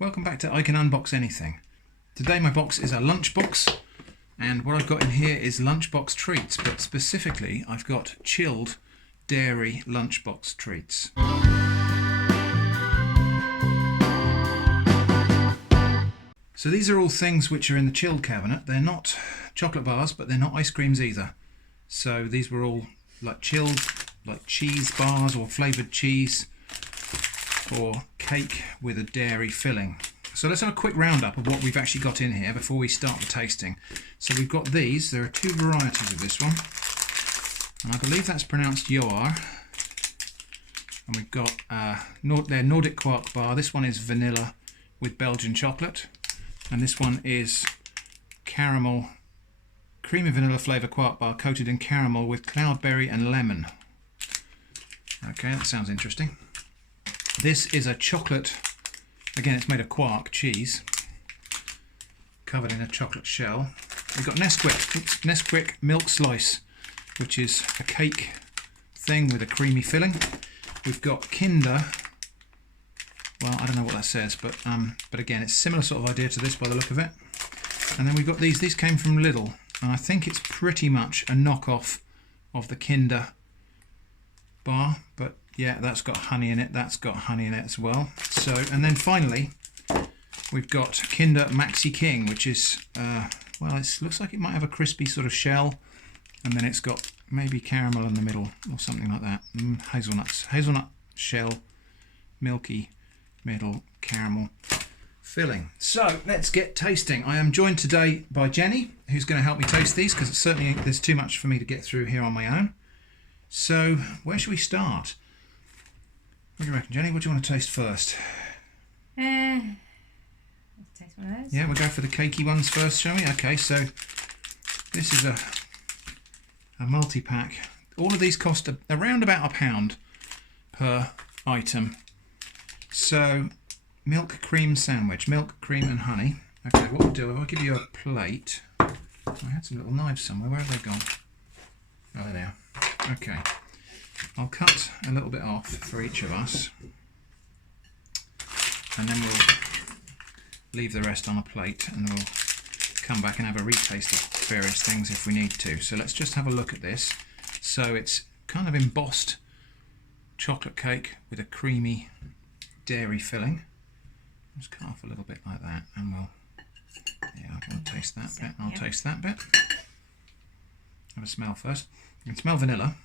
Welcome back to I Can Unbox Anything. Today my box is a Lunchbox, and what I've got in here is Lunchbox treats, but specifically I've got chilled dairy Lunchbox treats. So these are all things which are in the chilled cabinet. They're not chocolate bars, but they're not ice creams either. So these were all like chilled, like cheese bars or flavoured cheese or cake with a dairy filling. So let's have a quick roundup of what we've actually got in here before we start the tasting. So we've got these. There are two varieties of this one, and I believe that's pronounced Yaar. And we've got their Nordic Quark bar. This one is vanilla with Belgian chocolate, and this one is caramel, creamy vanilla flavour Quark bar coated in caramel with Cloudberry and lemon. Okay, that sounds interesting. This is a chocolate, again it's made of Quark cheese, covered in a chocolate shell. We've got Nesquik milk slice, which is a cake thing with a creamy filling. We've got Kinder, well I don't know what that says, but again it's a similar sort of idea to this by the look of it. And then we've got these came from Lidl, and I think it's pretty much a knockoff of the Kinder bar, but yeah, that's got honey in it, that's got honey in it as well. So, and then finally we've got Kinder Maxi King, which is well, it looks like it might have a crispy sort of shell, and then it's got maybe caramel in the middle or something like that. Hazelnut shell, milky middle, caramel filling. So let's get tasting. I am joined today by Jenny, who's going to help me taste these, because certainly there's too much for me to get through here on my own. So where should we start? What do you reckon, Jenny? What do you want to taste first? Let's taste one of those. Yeah, we'll go for the cakey ones first, shall we? Okay, so this is a multi-pack. All of these cost around about £1 per item. So, milk cream sandwich, milk, cream and honey. Okay, what we'll do, I'll give you a plate. I had some little knives somewhere. Where have they gone? Oh, there they are. Okay, I'll cut a little bit off for each of us, and then we'll leave the rest on a plate, and we'll come back and have a retaste of various things if we need to. So let's just have a look at this. So it's kind of embossed chocolate cake with a creamy dairy filling. Just cut off a little bit like that, and we'll, yeah, I'm going to taste that bit. I'll taste that bit. Have a smell first. You can smell vanilla.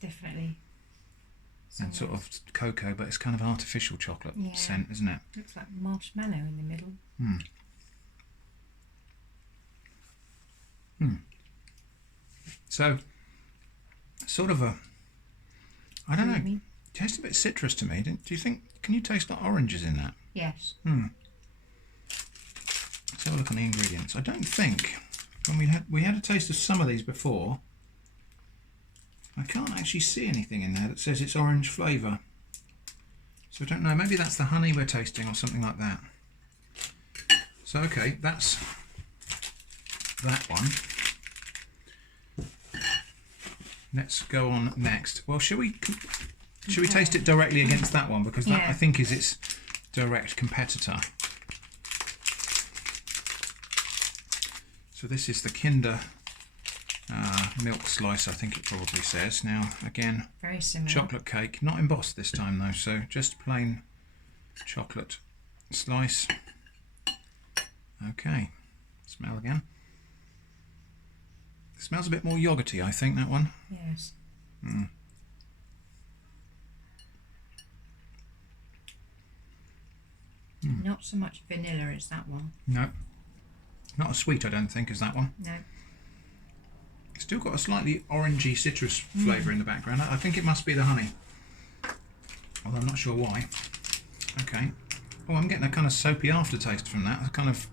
Definitely. And sort of cocoa, but it's kind of artificial chocolate scent, isn't it? Looks like marshmallow in the middle. So, sort of a, I don't know, tastes a bit citrus to me. Do you think, can you taste the oranges in that? Yes. Let's have a look on the ingredients. I don't think, when we had a taste of some of these before, I can't actually see anything in there that says it's orange flavour. So I don't know, maybe that's the honey we're tasting or something like that. So okay, that's that one. Let's go on next. Well, should we taste it directly against that one, because that I think is its direct competitor. So this is the Kinder milk slice, I think it probably says. Now again, very similar. Chocolate cake, not embossed this time though, so just plain chocolate slice. Okay, smell again. It smells a bit more yogurty, I think, that one. Yes. Not so much vanilla as that one. No, not as sweet, I don't think, as that one. No. Still got a slightly orangey citrus flavour in the background. I think it must be the honey, although I'm not sure why. Okay. Oh, I'm getting a kind of soapy aftertaste from that. A kind of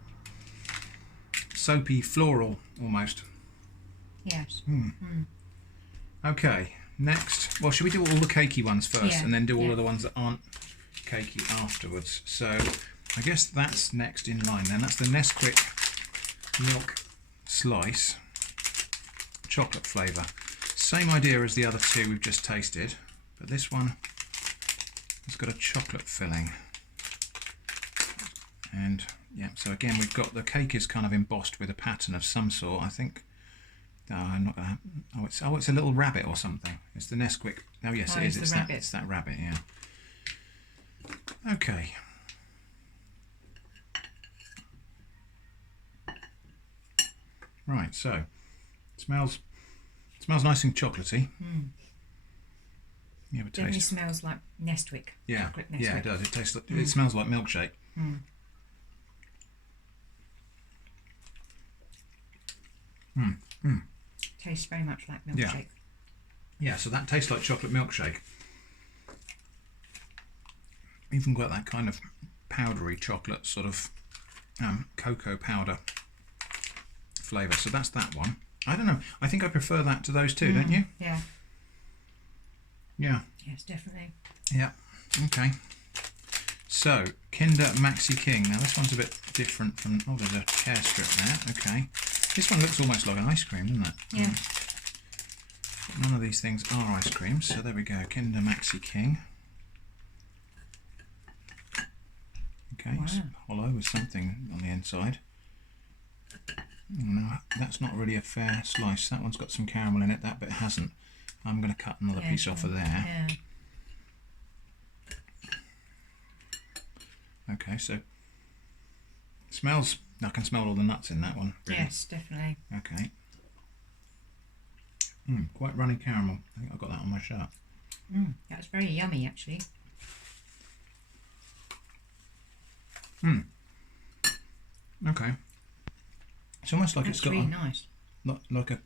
soapy floral almost. Yes. Okay, next. Well, should we do all the cakey ones first and then do all of the ones that aren't cakey afterwards? So I guess that's next in line then. That's the Nesquik milk slice. Chocolate flavour. Same idea as the other two we've just tasted, but this one has got a chocolate filling. And yeah, so again we've got the cake is kind of embossed with a pattern of some sort. I think. I'm not gonna. It's a little rabbit or something. It's the Nesquik. Oh yes, it is. It's that. It's that rabbit. Yeah. Okay. Right. So, smells nice and chocolatey. You have a Definitely taste. smells like Nesquik. Yeah. Chocolate Nesquik. Yeah, it does. It tastes. It smells like milkshake. Tastes very much like milkshake. Yeah, so that tastes like chocolate milkshake. Even got that kind of powdery chocolate sort of cocoa powder flavour. So that's that one. I don't know. I think I prefer that to those two, don't you? Yeah. Yeah. Yes, definitely. Yeah. Okay. So Kinder Maxi King. Now this one's a bit different from. Oh, there's a hair strip there. Okay. This one looks almost like an ice cream, doesn't it? Yeah. None of these things are ice creams, so there we go. Kinder Maxi King. Okay, Wow. it's hollow with something on the inside. No, that's not really a fair slice. That one's got some caramel in it, that bit hasn't. I'm going to cut another piece off of there. Yeah. Okay, so smells. I can smell all the nuts in that one. Really. Yes, definitely. Okay. Quite runny caramel. I think I got that on my shirt. That's very yummy, actually. Okay. It's almost like That's it's got really nice. like a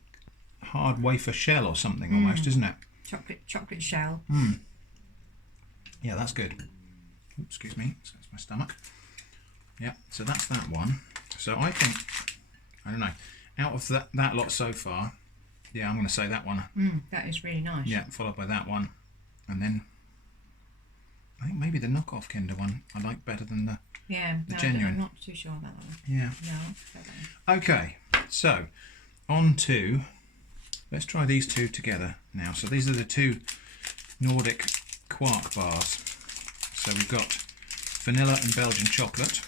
hard wafer shell or something almost, isn't it? Chocolate shell. Yeah, that's good. Oops, excuse me, that's my stomach. Yeah, so that's that one. So I think, I don't know, out of that lot so far, yeah, I'm going to say that one. That is really nice. Yeah, followed by that one. And then, I think maybe the knockoff Kinder one I like better than the genuine. I'm not too sure about that one. Yeah. No, I prefer that one. Okay, so on to, let's try these two together now. So these are the two Nordic Quark bars. So we've got vanilla and Belgian chocolate.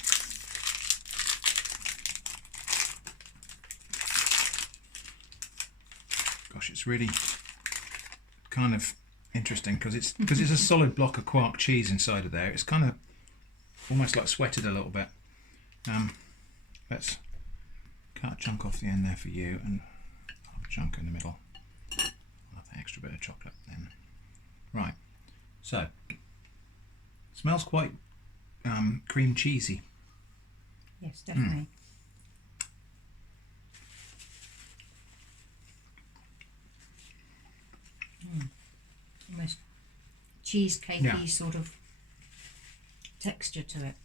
Gosh, it's really kind of interesting because it's a solid block of Quark cheese inside of there. It's kind of almost like sweated a little bit. Let's cut a chunk off the end there for you and a chunk in the middle. I'll have the extra bit of chocolate then. Right, so smells quite cream cheesy. Yes, definitely. Almost cheesecakey sort of texture to it.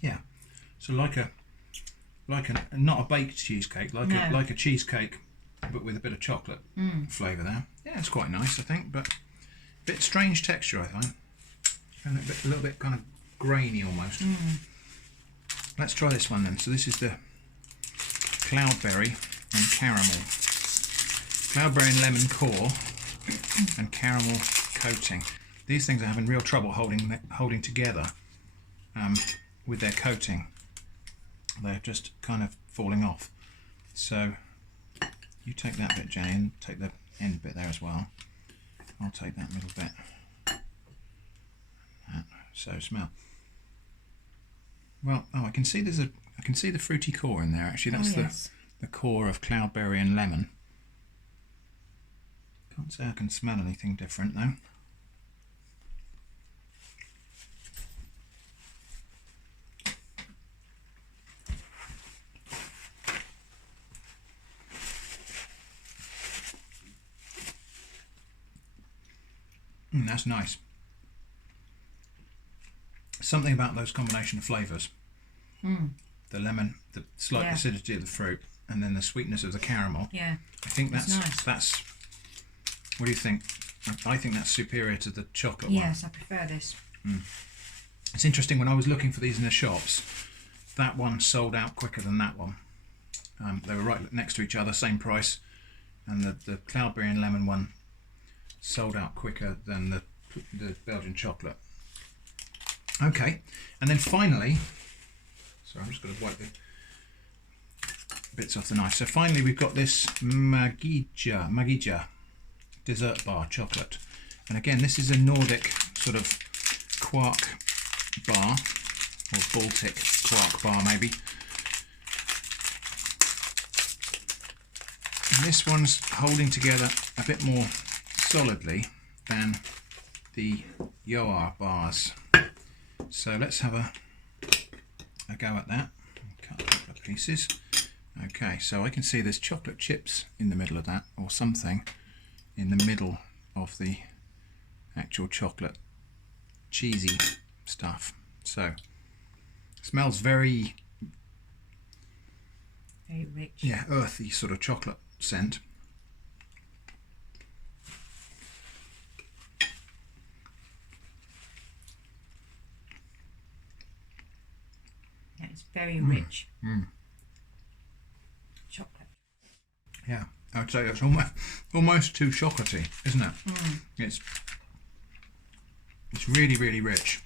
Yeah, so like a not a baked cheesecake, like a cheesecake, but with a bit of chocolate flavour there. Yeah, it's quite nice, I think, but a bit strange texture, I find, and a little bit kind of grainy almost. Let's try this one then. So this is the Cloudberry and caramel, Cloudberry and lemon core, and caramel coating. These things are having real trouble holding together with their coating. They're just kind of falling off. So you take that bit, Jenny, and take the end bit there as well. I'll take that middle bit. So smell. Well, I can see I can see the fruity core in there. Actually, that's the core of Cloudberry and lemon. Can't say I can smell anything different though. That's nice. Something about those combination of flavours. The lemon, the slight acidity of the fruit, and then the sweetness of the caramel. Yeah. I think that's nice. What do you think? I think that's superior to the chocolate one. Yes, I prefer this. It's interesting, when I was looking for these in the shops, that one sold out quicker than that one. They were right next to each other, same price, and the Cloudberry and lemon one sold out quicker than the Belgian chocolate. Okay, and then finally, sorry, I'm just going to wipe the bits off the knife. So finally we've got this Magija dessert bar chocolate. And again, this is a Nordic sort of Quark bar, or Baltic Quark bar maybe. And this one's holding together a bit more solidly than the Yaar bars. So let's have a go at that. Cut a couple of pieces. Okay, so I can see there's chocolate chips in the middle of that, or something in the middle of the actual chocolate cheesy stuff. So it smells very rich. Yeah, earthy sort of chocolate scent. Yeah, it's very rich. Chocolate. Yeah, I would say it's almost too chocolatey, isn't it? It's really, really rich.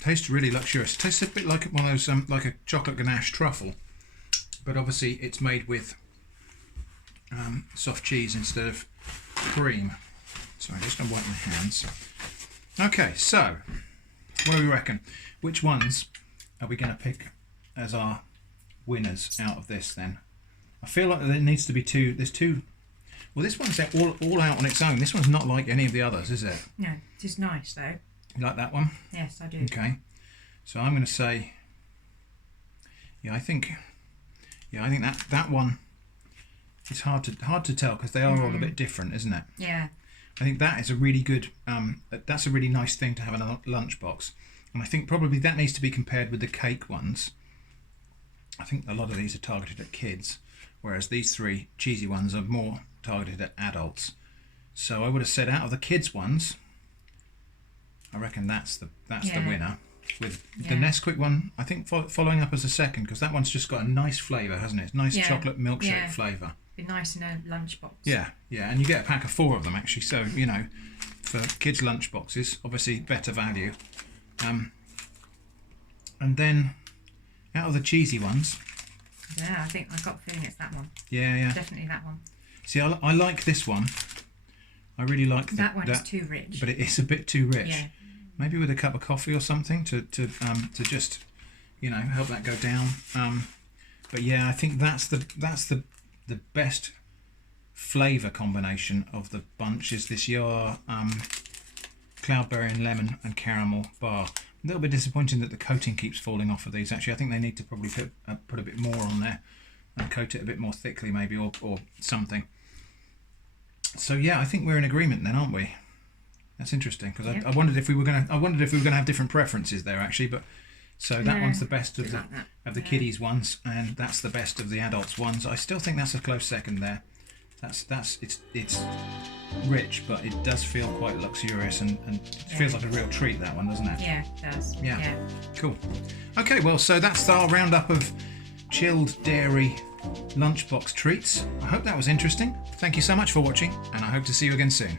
Tastes really luxurious. Tastes a bit like one of those like a chocolate ganache truffle, but obviously it's made with soft cheese instead of cream. So I'm just going to wipe my hands. Okay, so what do we reckon? Which ones are we going to pick as our winners out of this then? I feel like there needs to be two. There's two. Well, this one's all out on its own. This one's not like any of the others, is it? No, it is nice though. You like that one? Yes, I do. Okay. So I'm going to say, I think that one. It's hard to tell because they are all a bit different, isn't it? Yeah. I think that is a really good. That's a really nice thing to have in a lunchbox, and I think probably that needs to be compared with the cake ones. I think a lot of these are targeted at kids, whereas these three cheesy ones are more targeted at adults. So I would have said out of the kids ones, I reckon that's the winner. With the Nesquik one, I think following up as a second, because that one's just got a nice flavour, hasn't it? Nice chocolate milkshake flavour. Be nice in a lunchbox. Yeah, and you get a pack of 4 of them actually. So for kids' lunchboxes, obviously better value. And then out of the cheesy ones. Yeah, I think I've got a feeling it's that one. Yeah. Definitely that one. See, I like this one. I really like that one. Is too rich. But it is a bit too rich. Yeah. Maybe with a cup of coffee or something to just help that go down. But yeah, I think that's the best flavour combination of the bunch is this Yaar Cloudberry and lemon and caramel bar. A little bit disappointing that the coating keeps falling off of these. Actually, I think they need to probably put a bit more on there and coat it a bit more thickly, maybe, or something. So yeah, I think we're in agreement then, aren't we? That's interesting because I wondered if we were gonna have different preferences there actually, but so that one's the best of the kiddies ones, and that's the best of the adults ones. I still think that's a close second there. It's rich, but it does feel quite luxurious and it feels like a real treat, that one, doesn't it? Yeah, it does. Yeah. Cool. Okay, well, so that's our roundup of chilled dairy lunchbox treats. I hope that was interesting. Thank you so much for watching, and I hope to see you again soon.